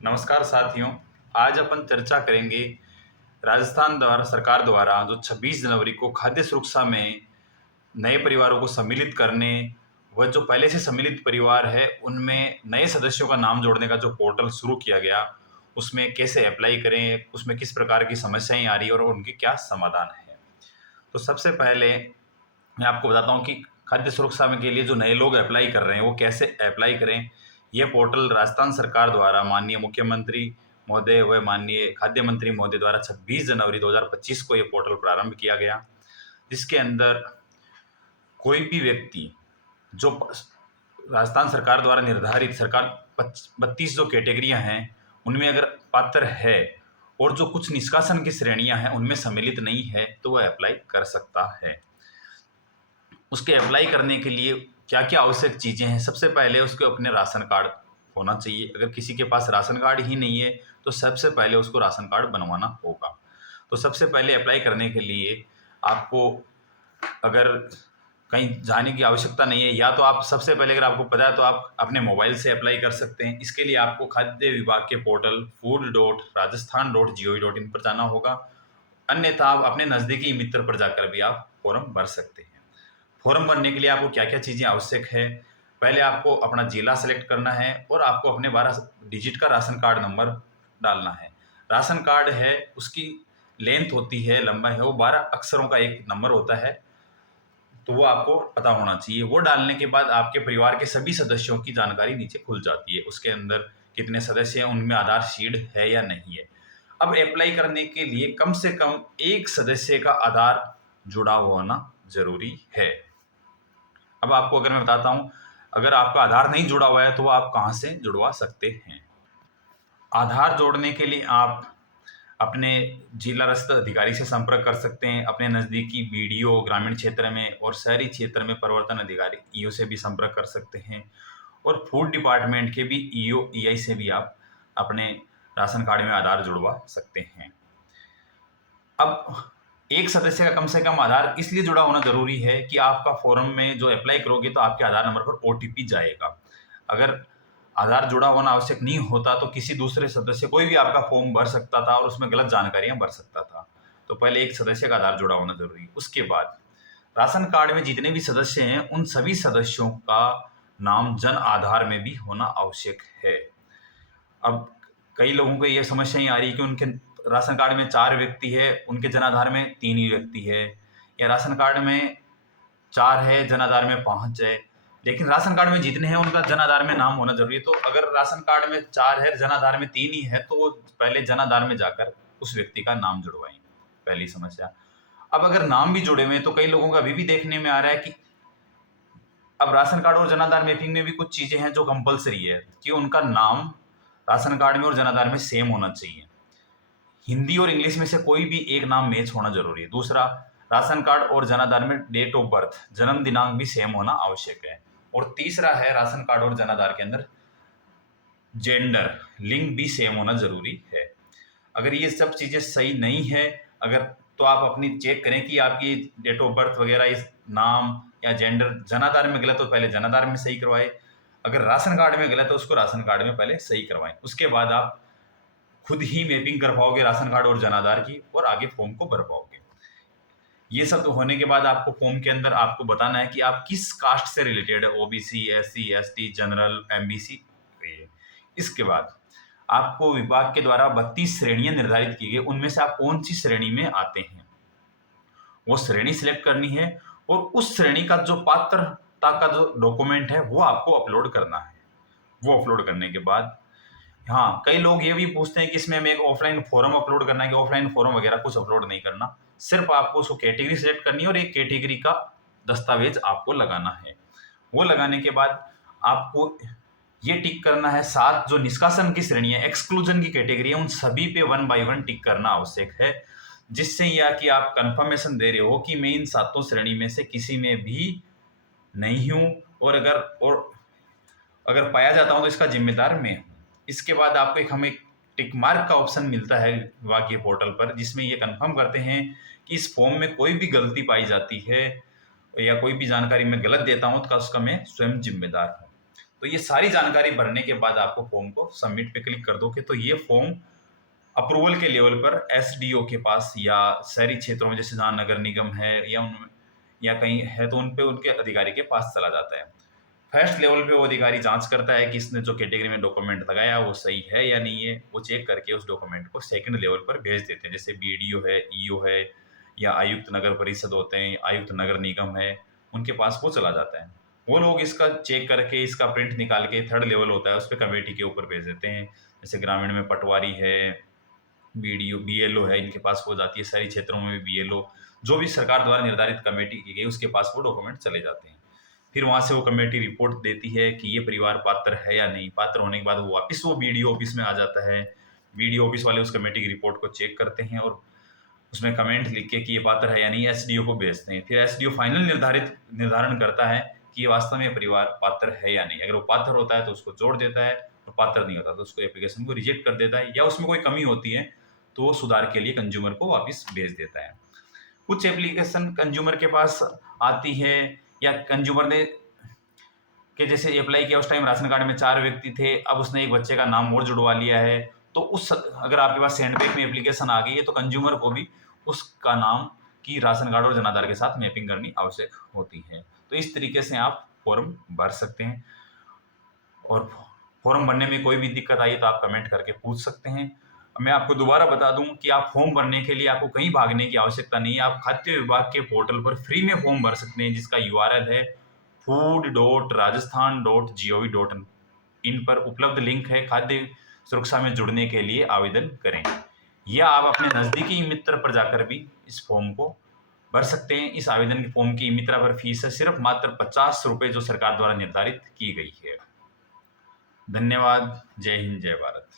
नमस्कार साथियों। आज अपन चर्चा करेंगे राजस्थान द्वारा सरकार द्वारा जो 26 जनवरी को खाद्य सुरक्षा में नए परिवारों को सम्मिलित करने व जो पहले से सम्मिलित परिवार है उनमें नए सदस्यों का नाम जोड़ने का जो पोर्टल शुरू किया गया, उसमें कैसे अप्लाई करें, उसमें किस प्रकार की समस्याएं आ रही है और उनके क्या समाधान है। तो सबसे पहले मैं आपको बताता हूँ कि खाद्य सुरक्षा में के लिए जो नए लोग अप्लाई कर रहे हैं वो कैसे अप्लाई करें। ये पोर्टल राजस्थान सरकार द्वारा माननीय मुख्यमंत्री महोदय व माननीय खाद्य मंत्री महोदय द्वारा 26 जनवरी 2025 को ये पोर्टल प्रारंभ किया गया, जिसके अंदर कोई भी व्यक्ति जो राजस्थान सरकार द्वारा निर्धारित सरकार 32 जो कैटेगरियां हैं उनमें अगर पात्र है और जो कुछ निष्कासन की श्रेणियां हैं उनमें सम्मिलित नहीं है तो वह अप्लाई कर सकता है। उसके अप्लाई करने के लिए क्या-क्या आवश्यक चीज़ें हैं? सबसे पहले उसको अपने राशन कार्ड होना चाहिए। अगर किसी के पास राशन कार्ड ही नहीं है, तो सबसे पहले उसको राशन कार्ड बनवाना होगा। तो सबसे पहले अप्लाई करने के लिए आपको अगर कहीं जाने की आवश्यकता नहीं है, या तो आप सबसे पहले अगर आपको पता है तो आप अपने मोबाइल से अप्लाई कर सकते हैं। इसके लिए आपको खाद्य विभाग के पोर्टल food.rajasthan.gov.in पर जाना होगा। अन्यथा आप अपने नज़दीकी मित्र पर जाकर भी आप फॉर्म भर सकते हैं। फॉर्म भरने के लिए आपको क्या-क्या चीज़ें आवश्यक है? पहले आपको अपना जिला सेलेक्ट करना है और आपको अपने 12 डिजिट का राशन कार्ड नंबर डालना है। राशन कार्ड है, उसकी लेंथ होती है, लंबाई है, वो 12 अक्षरों का एक नंबर होता है, तो वो आपको पता होना चाहिए। वो डालने के बाद आपके परिवार के सभी सदस्यों की जानकारी नीचे खुल जाती है। उसके अंदर कितने सदस्य हैं, उनमें आधार शीट है या नहीं है। अब अप्लाई करने के लिए कम से कम 1 सदस्य का आधार जुड़ा होना ज़रूरी है। अब आपको अगर मैं बताता हूँ, अगर आपका आधार नहीं जुड़ा हुआ है तो आप कहाँ से जुड़वा सकते हैं। आधार जोड़ने के लिए आप अपने जिला रसद अधिकारी से संपर्क कर सकते हैं। अपने नज़दीकी बीडीओ ग्रामीण क्षेत्र में और शहरी क्षेत्र में प्रवर्तन अधिकारी ईओ से भी संपर्क कर सकते हैं, और फूड डिपार्टमेंट के भी ईओ ईआई से भी आप अपने राशन कार्ड में आधार जुड़वा सकते हैं। अब एक सदस्य का कम से कम आधार इसलिए जुड़ा होना ज़रूरी है कि आपका फॉर्म में जो अप्लाई करोगे तो आपके आधार नंबर पर ओटीपी जाएगा। अगर आधार जुड़ा होना आवश्यक नहीं होता तो किसी दूसरे सदस्य कोई भी आपका फॉर्म भर सकता था और उसमें गलत जानकारियाँ भर सकता था। तो पहले एक सदस्य का आधार जुड़ा होना ज़रूरी है। उसके बाद राशन कार्ड में जितने भी सदस्य हैं उन सभी सदस्यों का नाम जन आधार में भी होना आवश्यक है। अब कई लोगों को ये समस्याएँ आ रही है कि उनके राशन कार्ड में 4 व्यक्ति है, उनके जन आधार में 3 ही व्यक्ति है, या राशन कार्ड में 4 है, जन आधार में 5 है। लेकिन राशन कार्ड में जितने हैं उनका जन आधार में नाम होना ज़रूरी है। तो अगर राशन कार्ड में 4 है, जन आधार में 3 ही है, तो वो पहले जन आधार में जाकर उस व्यक्ति का नाम जुड़वाएँ, पहली समस्या। अब अगर नाम भी जुड़े हुए हैं तो कई लोगों का अभी भी देखने में आ रहा है कि अब राशन कार्ड और जन आधार मैपिंग में भी कुछ चीज़ें हैं जो कंपल्सरी है कि उनका नाम राशन कार्ड में और जन आधार में सेम होना चाहिए। हिंदी और इंग्लिश में से कोई भी एक नाम मैच होना ज़रूरी है। दूसरा, राशन कार्ड और जन आधार में डेट ऑफ बर्थ, जन्म दिनांक भी सेम होना आवश्यक है। और तीसरा है, राशन कार्ड और जन आधार के अंदर जेंडर, लिंग भी सेम होना ज़रूरी है। अगर ये सब चीज़ें सही नहीं है, अगर तो आप अपनी चेक करें कि आपकी डेट ऑफ बर्थ वगैरह, इस नाम या जेंडर जन आधार में गलत हो पहले जन आधार में सही करवाएँ। अगर राशन कार्ड में गलत है उसको राशन कार्ड में पहले सही करवाएँ। उसके बाद आप खुद ही मैपिंग कर पाओगे राशन कार्ड और जन आधार की और आगे फॉर्म को भर पाओगे। ये सब होने के बाद आपको फॉर्म के अंदर आपको बताना है कि आप किस कास्ट से रिलेटेड है, OBC, SC, ST, general, MBC. इसके बाद आपको विभाग के द्वारा 32 श्रेणियां निर्धारित की गई, उनमें से आप कौन सी श्रेणी में आते हैं वो श्रेणी सिलेक्ट करनी है, और उस श्रेणी का जो पात्रता का जो डॉक्यूमेंट है वो आपको अपलोड करना है। वो अपलोड करने के बाद हाँ, कई लोग ये भी पूछते हैं कि इसमें हमें एक ऑफलाइन फॉर्म अपलोड करना है, कि ऑफलाइन फॉर्म वगैरह कुछ अपलोड नहीं करना। सिर्फ आपको उसको कैटेगरी सेलेक्ट करनी है और एक कैटेगरी का दस्तावेज आपको लगाना है। वो लगाने के बाद आपको ये टिक करना है, 7 जो निष्कासन की श्रेणी है, एक्सक्लूजन की कैटेगरी है, उन सभी पे 1 बाय 1 टिक करना आवश्यक है, जिससे यह कि आप कंफर्मेशन दे रहे हो कि मैं इन 7 श्रेणी में से किसी में भी नहीं हूँ, और अगर पाया जाता हूँ तो इसका जिम्मेदार मैं हूँ। इसके बाद आपको हमें टिक मार्क का ऑप्शन मिलता है विभाग के पोर्टल पर, जिसमें ये कंफर्म करते हैं कि इस फॉर्म में कोई भी गलती पाई जाती है या कोई भी जानकारी मैं गलत देता हूँ तो उसका मैं स्वयं जिम्मेदार हूँ। तो ये सारी जानकारी भरने के बाद आपको फॉर्म को सबमिट पे क्लिक कर दोगे तो ये फॉर्म अप्रूवल के लेवल पर एसडीओ के पास या शहरी क्षेत्रों में जैसे जहाँ नगर निगम है या कहीं है तो उन पे उनके अधिकारी के पास चला जाता है। फर्स्ट लेवल पे वो अधिकारी जांच करता है कि इसने जो कैटेगरी में डॉक्यूमेंट लगाया वो सही है या नहीं है। वो चेक करके उस डॉक्यूमेंट को सेकंड लेवल पर भेज देते हैं, जैसे बीडीओ है, ईओ है या आयुक्त नगर परिषद होते हैं, आयुक्त नगर निगम है, उनके पास वो चला जाता है। वो लोग इसका चेक करके इसका प्रिंट निकाल के थर्ड लेवल होता है उस पर कमेटी के ऊपर भेज देते हैं। जैसे ग्रामीण में पटवारी है, बीडीओ बीएलओ है, इनके पास हो जाती है। शहरी क्षेत्रों में भी बीएलओ, जो भी सरकार द्वारा निर्धारित कमेटी की गई उसके पास वो डॉक्यूमेंट चले जाते हैं। फिर वहां से वो कमेटी रिपोर्ट देती है कि ये परिवार पात्र है या नहीं। पात्र होने के बाद वो वापस वो बीडीओ ऑफिस में आ जाता है। बीडीओ ऑफिस वाले उस कमेटी की रिपोर्ट को चेक करते हैं और उसमें कमेंट लिख के कि ये पात्र है या नहीं एसडीओ को भेजते हैं। फिर एसडीओ फाइनल निर्धारण करता है कि ये वास्तव में परिवार पात्र है या नहीं। अगर वो पात्र होता है तो उसको जोड़ देता है और पात्र नहीं होता तो उसको एप्लीकेशन को रिजेक्ट कर देता है, या उसमें कोई कमी होती है तो वो सुधार के लिए कंज्यूमर को वापस भेज देता है। कुछ एप्लीकेशन कंज्यूमर के पास आती है या कंज्यूमर ने कि जैसे अप्लाई किया उस टाइम राशन कार्ड में 4 व्यक्ति थे, अब उसने एक बच्चे का नाम और जुड़वा लिया है, तो अगर आपके पास सेंडबैग में एप्लीकेशन आ गई है तो कंज्यूमर को भी उसका नाम की राशन कार्ड और जनाधार के साथ मैपिंग करनी आवश्यक होती है। तो इस तरीके से आप फॉर्म भर सकते हैं और फॉर्म भरने में कोई भी दिक्कत आई तो आप कमेंट करके पूछ सकते हैं। मैं आपको दोबारा बता दूं कि आप फॉर्म भरने के लिए आपको कहीं भागने की आवश्यकता नहीं है। आप खाद्य विभाग के पोर्टल पर फ्री में फॉर्म भर सकते हैं, जिसका यूआरएल है food.rajasthan.gov.in पर उपलब्ध लिंक है। खाद्य सुरक्षा में जुड़ने के लिए आवेदन करें, या आप अपने नज़दीकी मित्र पर जाकर भी इस फॉर्म को भर सकते हैं। इस आवेदन के फॉर्म की मित्रा पर फीस है सिर्फ मात्र 50 रुपये, जो सरकार द्वारा निर्धारित की गई है। धन्यवाद। जय हिंद, जय भारत।